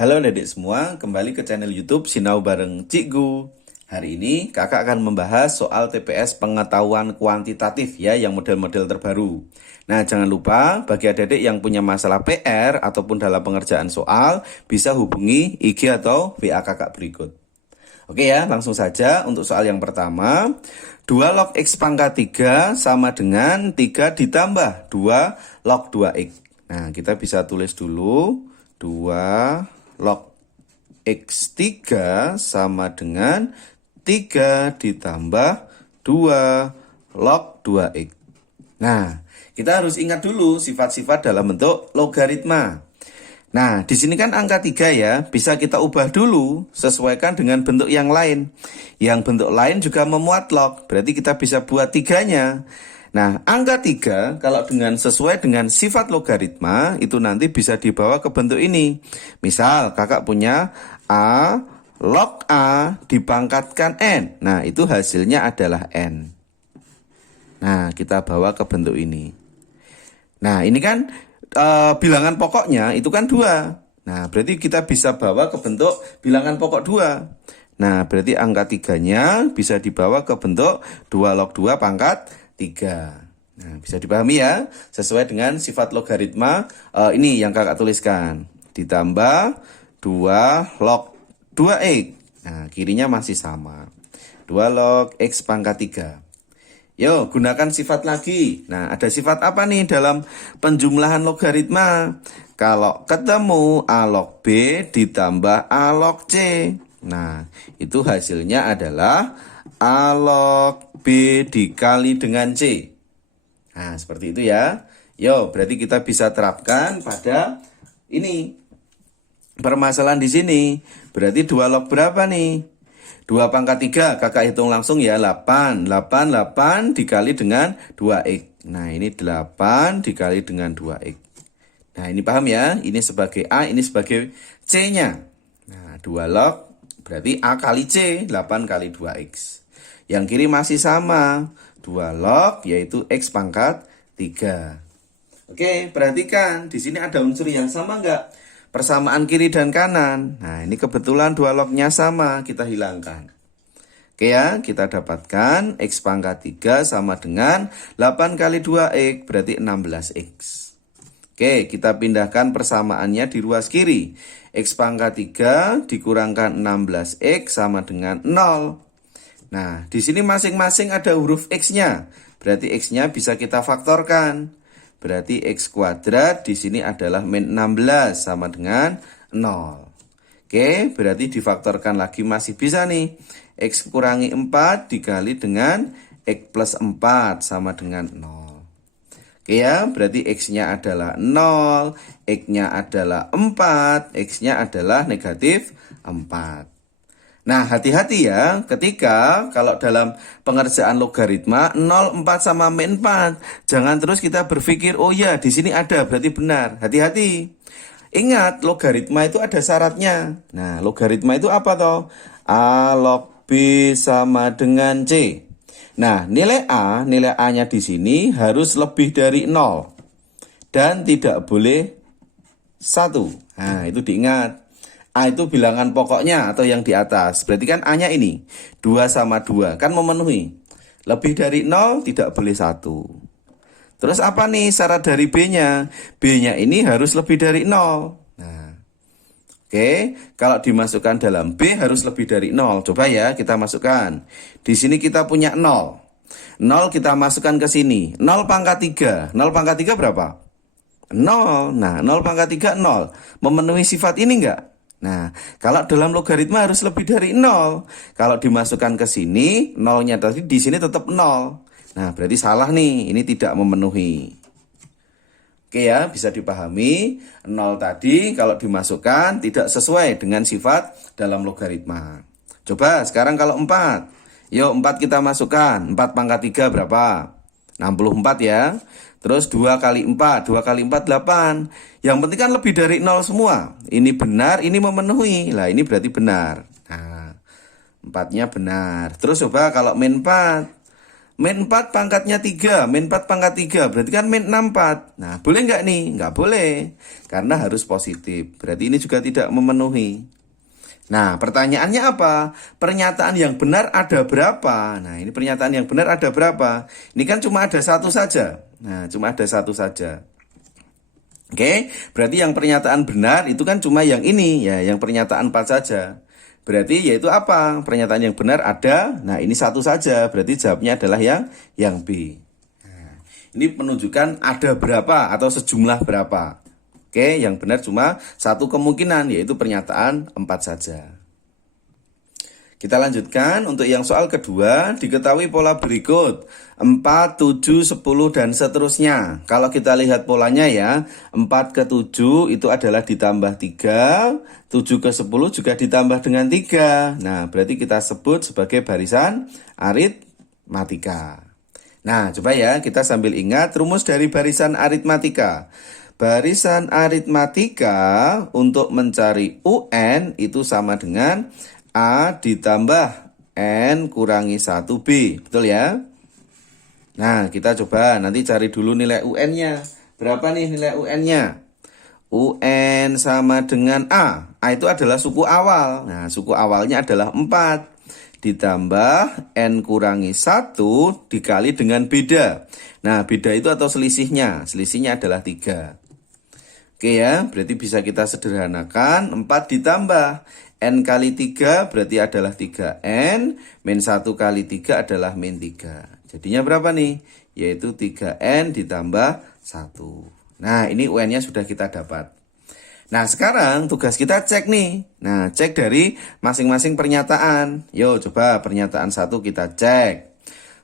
Halo adik semua, kembali ke channel YouTube Sinau Bareng Cikgu. Hari ini kakak akan membahas soal TPS pengetahuan kuantitatif ya, yang model-model terbaru. Nah, jangan lupa bagi adik-adik yang punya masalah PR ataupun dalam pengerjaan soal, bisa hubungi IG atau WA kakak berikut. Oke ya, langsung saja untuk soal yang pertama. 2 log X pangkat 3 sama dengan 3 ditambah 2 log 2X. Nah, kita bisa tulis dulu 2 log X3 sama dengan 3 ditambah 2 log 2X. Nah, kita harus ingat dulu sifat-sifat dalam bentuk logaritma. Nah, di sini kan angka 3 ya, bisa kita ubah dulu, sesuaikan dengan bentuk yang lain. Yang bentuk lain juga memuat log, berarti kita bisa buat 3-nya. Nah, angka 3 kalau sesuai dengan sifat logaritma, itu nanti bisa dibawa ke bentuk ini. Misal, kakak punya A log A dipangkatkan N. Nah, itu hasilnya adalah N. Nah, kita bawa ke bentuk ini. Nah, ini kan bilangan pokoknya itu kan 2. Nah, berarti kita bisa bawa ke bentuk bilangan pokok 2. Nah, berarti angka 3-nya bisa dibawa ke bentuk 2 log 2 pangkat 3. Nah, bisa dipahami ya, sesuai dengan sifat logaritma ini yang kakak tuliskan. Ditambah 2 log 2X. Nah, kirinya masih sama. 2 log X pangkat 3. Yuk, gunakan sifat lagi. Nah, ada sifat apa nih dalam penjumlahan logaritma? Kalau ketemu A log B ditambah A log C. Nah, itu hasilnya adalah A log B dikali dengan C. Nah, seperti itu ya. Yuk, berarti kita bisa terapkan pada ini. Permasalahan di sini. Berarti 2 log berapa nih? 2 pangkat 3, kakak hitung langsung ya, 8. 8 dikali dengan 2X. Nah, ini 8 dikali dengan 2X. Nah, ini paham ya? Ini sebagai A, ini sebagai C-nya. Nah, 2 log berarti A kali C, 8 kali 2X. Yang kiri masih sama, 2 log yaitu X pangkat 3. Oke, perhatikan, di sini ada unsur yang sama enggak? Persamaan kiri dan kanan. Nah, ini kebetulan 2 lognya sama, kita hilangkan. Oke ya, kita dapatkan X pangkat 3 sama dengan 8 kali 2X, berarti 16X. Oke, kita pindahkan persamaannya di ruas kiri. X pangkat 3 dikurangkan 16X sama dengan 0. Nah, di sini masing-masing ada huruf X-nya. Berarti X-nya bisa kita faktorkan. Berarti X kuadrat di sini adalah min 16 sama dengan 0. Oke, berarti difaktorkan lagi masih bisa nih. X kurangi 4 dikali dengan X plus 4 sama dengan 0. Oke ya, berarti X-nya adalah 0, X-nya adalah 4, X-nya adalah negatif 4. Nah, hati-hati ya, ketika kalau dalam pengerjaan logaritma 0, 4 sama min 4, jangan terus kita berpikir, oh ya, di sini ada, berarti benar. Hati-hati. Ingat, logaritma itu ada syaratnya. Nah, logaritma itu apa toh? A log B sama dengan C. Nah, nilai A-nya di sini harus lebih dari 0. Dan tidak boleh 1. Nah, itu diingat. A itu bilangan pokoknya atau yang di atas. Berarti kan A-nya ini 2 sama 2. Kan memenuhi. Lebih dari 0 tidak boleh 1. Terus apa nih syarat dari B-nya? B-nya ini harus lebih dari 0. Nah, oke. Kalau dimasukkan dalam B harus lebih dari 0. Coba ya kita masukkan. Di sini kita punya 0. 0 kita masukkan ke sini. 0 pangkat 3. 0 pangkat 3 berapa? 0. Nah, 0 pangkat 3, 0. Memenuhi sifat ini enggak? Nah, kalau dalam logaritma harus lebih dari 0. Kalau dimasukkan ke sini, 0-nya tadi di sini tetap 0. Nah, berarti salah nih, ini tidak memenuhi. Oke ya, bisa dipahami. 0 tadi kalau dimasukkan tidak sesuai dengan sifat dalam logaritma. Coba sekarang kalau 4. Yuk, 4 kita masukkan. 4 pangkat 3 berapa? 64 ya. Terus 2 kali 4, 2 kali 4, 8. Yang penting kan lebih dari 0 semua. Ini benar, ini memenuhi. Lah ini berarti benar. Nah, 4-nya benar. Terus coba kalau min 4. Min 4 pangkatnya 3, min 4 pangkat 3, berarti kan min 64. Nah, boleh nggak nih? Nggak boleh, karena harus positif. Berarti ini juga tidak memenuhi. Nah, pertanyaannya apa? Pernyataan yang benar ada berapa? Nah, ini pernyataan yang benar ada berapa? Ini kan cuma ada satu saja. Nah, cuma ada satu saja. Oke, berarti yang pernyataan benar itu kan cuma yang ini, ya, yang pernyataan 4 saja. Berarti yaitu apa? Pernyataan yang benar ada, nah ini satu saja, berarti jawabnya adalah yang B. Nah, ini menunjukkan ada berapa atau sejumlah berapa. Oke, yang benar cuma satu kemungkinan, yaitu pernyataan 4 saja. Kita lanjutkan untuk yang soal kedua, diketahui pola berikut 4, 7, 10 dan seterusnya. Kalau kita lihat polanya ya, 4 ke 7 itu adalah ditambah 3, 7 ke 10 juga ditambah dengan 3. Nah, berarti kita sebut sebagai barisan aritmatika. Nah, coba ya kita sambil ingat rumus dari barisan aritmatika. Barisan aritmatika untuk mencari UN itu sama dengan A ditambah N kurangi 1B. Betul ya? Nah, kita coba nanti cari dulu nilai UN-nya. Berapa nih nilai UN-nya? UN sama dengan A. A itu adalah suku awal. Nah, suku awalnya adalah 4. Ditambah N kurangi 1 dikali dengan beda. Nah, beda itu atau selisihnya. Selisihnya adalah 3. Oke ya, berarti bisa kita sederhanakan 4 ditambah N kali 3 berarti adalah 3N, min 1 kali 3 adalah min 3. Jadinya berapa nih? Yaitu 3N ditambah 1. Nah, ini UN-nya sudah kita dapat. Nah, sekarang tugas kita cek nih. Nah, cek dari masing-masing pernyataan. Yuk, coba pernyataan 1 kita cek.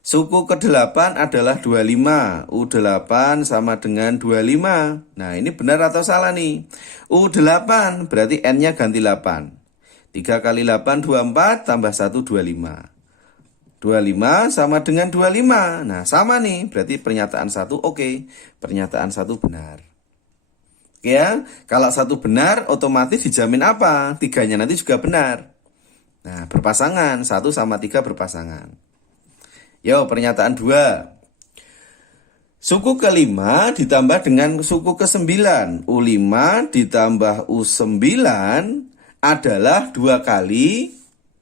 Suku ke-8 adalah 25. U8 sama dengan 25. Nah, ini benar atau salah nih? U8 berarti N-nya ganti 8. 3 kali 8, 24, tambah 1, 25. 25 sama dengan 25. Nah, sama nih. Berarti pernyataan 1 oke. Pernyataan 1 benar. Oke ya. Kalau 1 benar, otomatis dijamin apa? 3-nya nanti juga benar. Nah, berpasangan. 1 sama 3 berpasangan. Yo, pernyataan 2. Suku ke-5 ditambah dengan suku ke-9. U5 ditambah U9 adalah 2 kali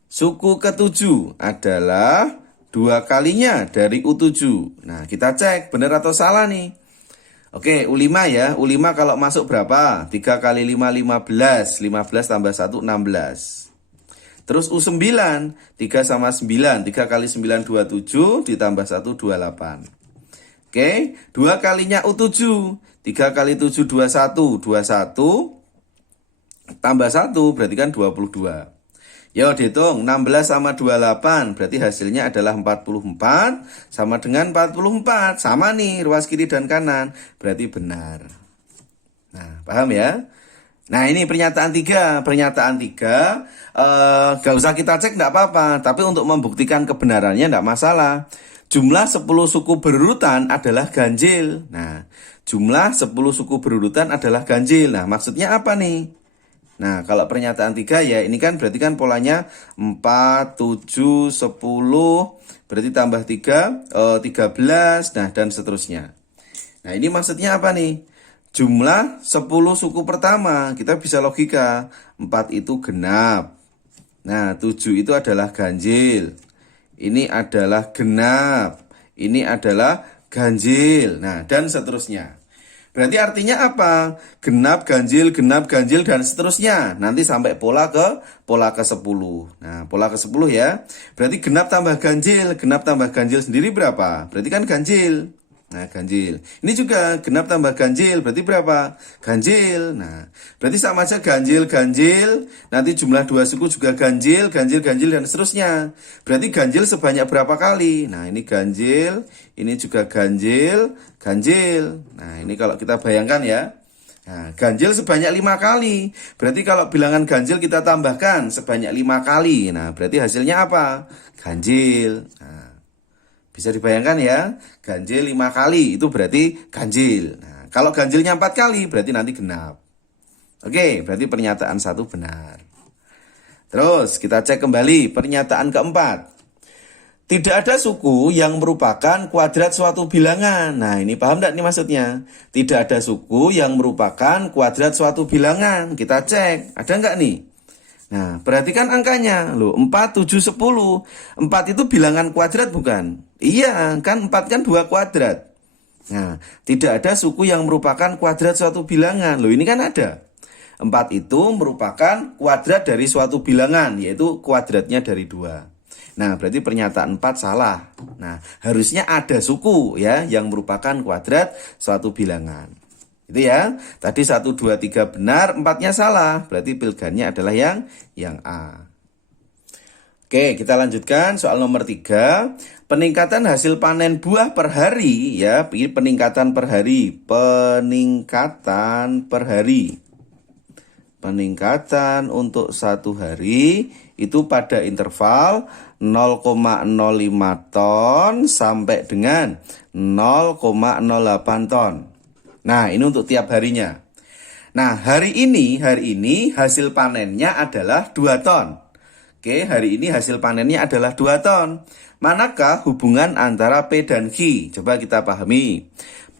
suku ke-7 adalah 2 kalinya dari U7. Nah, kita cek benar atau salah nih. Oke, U5 ya. U5 kalau masuk berapa? 3 kali 5, 15. 15 tambah 1, 16. Terus U9, 3 sama 9. 3 kali 9, 27. Ditambah 1, 28. Oke, 2 kalinya U7. 3 kali 7, 21. 21. Tambah 1 berarti kan 22. Yo, dihitung 16 sama 28 berarti hasilnya adalah 44 sama dengan 44. Sama nih ruas kiri dan kanan, berarti benar. Nah, paham ya? Nah, ini pernyataan 3. Pernyataan 3 gak usah kita cek gak apa-apa, tapi untuk membuktikan kebenarannya gak masalah. Jumlah 10 suku berurutan adalah ganjil. Nah, jumlah 10 suku berurutan adalah ganjil. Nah, maksudnya apa nih? Nah, kalau pernyataan 3 ya ini kan berarti kan polanya 4, 7, 10, berarti tambah 3, 13, nah dan seterusnya. Nah, ini maksudnya apa nih? Jumlah 10 suku pertama, kita bisa logika. 4 itu genap. Nah, 7 itu adalah ganjil. Ini adalah genap. Ini adalah ganjil. Nah, dan seterusnya. Berarti artinya apa? Genap, ganjil, dan seterusnya. Nanti sampai pola ke 10. Nah, pola ke 10 ya. Berarti genap tambah ganjil sendiri berapa? Berarti kan ganjil. Nah, ganjil. Ini juga genap tambah ganjil, berarti berapa? Ganjil. Nah, berarti sama aja ganjil. Nanti jumlah 2 suku juga ganjil, dan seterusnya. Berarti ganjil sebanyak berapa kali? Nah, ini ganjil, ini juga ganjil. Nah, ini kalau kita bayangkan ya. Nah, ganjil sebanyak 5 kali. Berarti kalau bilangan ganjil kita tambahkan sebanyak 5 kali. Nah, berarti hasilnya apa? Ganjil. Nah, bisa dibayangkan ya, ganjil 5 kali itu berarti ganjil. Nah, kalau ganjilnya 4 kali berarti nanti genap. Oke, berarti pernyataan 1 benar. Terus kita cek kembali pernyataan keempat. Tidak ada suku yang merupakan kuadrat suatu bilangan. Nah, ini paham tidak nih maksudnya? Tidak ada suku yang merupakan kuadrat suatu bilangan. Kita cek, ada nggak nih? Nah, perhatikan angkanya. Loh, 4, 7, 10. 4 itu bilangan kuadrat bukan? Iya, kan 4 kan 2 kuadrat. Nah, tidak ada suku yang merupakan kuadrat suatu bilangan. Loh, ini kan ada. 4 itu merupakan kuadrat dari suatu bilangan, yaitu kuadratnya dari 2. Nah, berarti pernyataan 4 salah. Nah, harusnya ada suku ya yang merupakan kuadrat suatu bilangan. Itu ya. Tadi 1, 2, 3 benar, 4-nya salah. Berarti pilihannya adalah yang A. Oke, kita lanjutkan soal nomor 3. Peningkatan hasil panen buah per hari ya, ini peningkatan per hari. Peningkatan per hari. Peningkatan untuk satu hari itu pada interval 0,05 ton sampai dengan 0,08 ton. Nah, ini untuk tiap harinya. Nah, hari ini hasil panennya adalah 2 ton. Oke, hari ini hasil panennya adalah 2 ton. Manakah hubungan antara P dan Q? Coba kita pahami.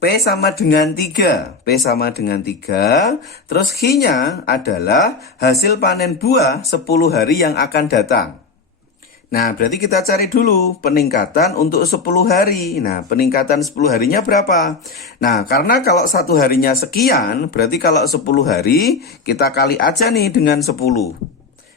P sama dengan 3. P sama dengan 3. Terus Q-nya adalah hasil panen buah 10 hari yang akan datang. Nah, berarti kita cari dulu peningkatan untuk 10 hari. Nah, peningkatan 10 harinya berapa? Nah, karena kalau satu harinya sekian, berarti kalau 10 hari, kita kali aja nih dengan 10.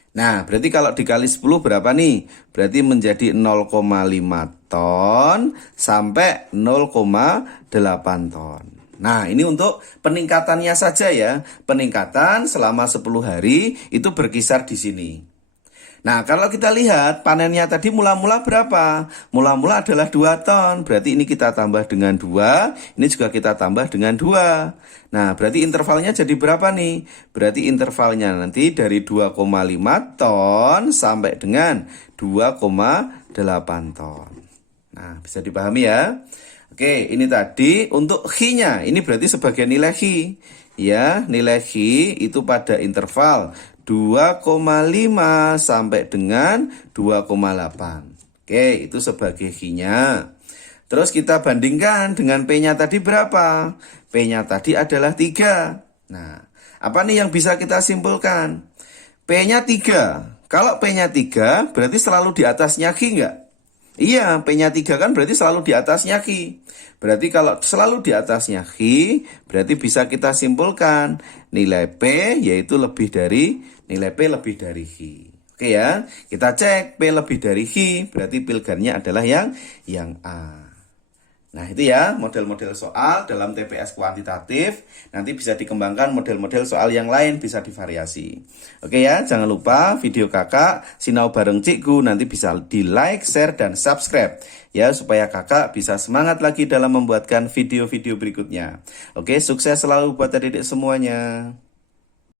Nah, berarti kalau dikali 10 berapa nih? Berarti menjadi 0,5 ton sampai 0,8 ton. Nah, ini untuk peningkatannya saja ya. Peningkatan selama 10 hari itu berkisar di sini. Nah, kalau kita lihat panennya tadi mula-mula berapa? Mula-mula adalah 2 ton. Berarti ini kita tambah dengan 2. Ini juga kita tambah dengan 2. Nah, berarti intervalnya jadi berapa nih? Berarti intervalnya nanti dari 2,5 ton sampai dengan 2,8 ton. Nah, bisa dipahami ya? Oke, ini tadi untuk Q-nya. Ini berarti sebagai nilai Q. Ya, nilai Q itu pada interval 2,5 sampai dengan 2,8. Oke, itu sebagai Q-nya. Terus kita bandingkan dengan P-nya tadi berapa? P-nya tadi adalah 3. Nah, apa nih yang bisa kita simpulkan? P-nya 3. Kalau P-nya 3, berarti selalu di atasnya Q enggak? Iya, P-nya 3 kan berarti selalu di atasnya Q. Berarti kalau selalu di atasnya Q, berarti bisa kita simpulkan nilai P yaitu lebih dari nilai P lebih dari Q. Oke ya, kita cek P lebih dari Q, berarti pilihannya adalah yang A. Nah, itu ya model-model soal dalam TPS kuantitatif. Nanti bisa dikembangkan model-model soal yang lain, bisa divariasi. Oke ya, jangan lupa video kakak Sinau Bareng Cikgu nanti bisa di like, share, dan subscribe. Ya, supaya kakak bisa semangat lagi dalam membuatkan video-video berikutnya. Oke, sukses selalu buat adik-adik semuanya.